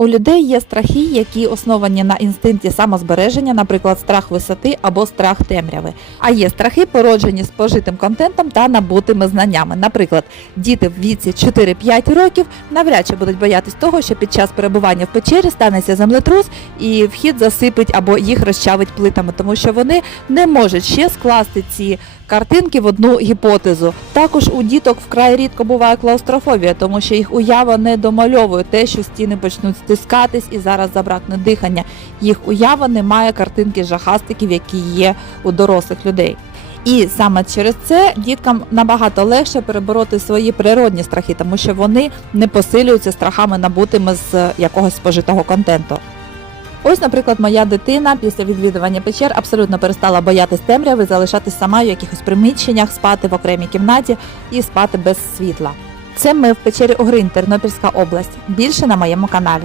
У людей є страхи, які основані на інстинкті самозбереження, наприклад, страх висоти або страх темряви. А є страхи, породжені спожитим контентом та набутими знаннями. Наприклад, діти в віці 4-5 років навряд чи будуть боятись того, що під час перебування в печері станеться землетрус і вхід засипить або їх розчавить плитами, тому що вони не можуть ще скласти ці картинки в одну гіпотезу. Також у діток вкрай рідко буває клаустрофобія, тому що їх уява не домальовує те, що стіни почнуть стискатись і зараз забракне дихання. Їх уява не має картинки жахастиків, які є у дорослих людей. І саме через це діткам набагато легше перебороти свої природні страхи, тому що вони не посилюються страхами набутими з якогось спожитого контенту. Ось, наприклад, моя дитина після відвідування печер абсолютно перестала боятись темряви, залишатись сама в якихось приміщеннях, спати в окремій кімнаті і спати без світла. Це ми в печері Огринь, Тернопільська область. Більше на моєму каналі.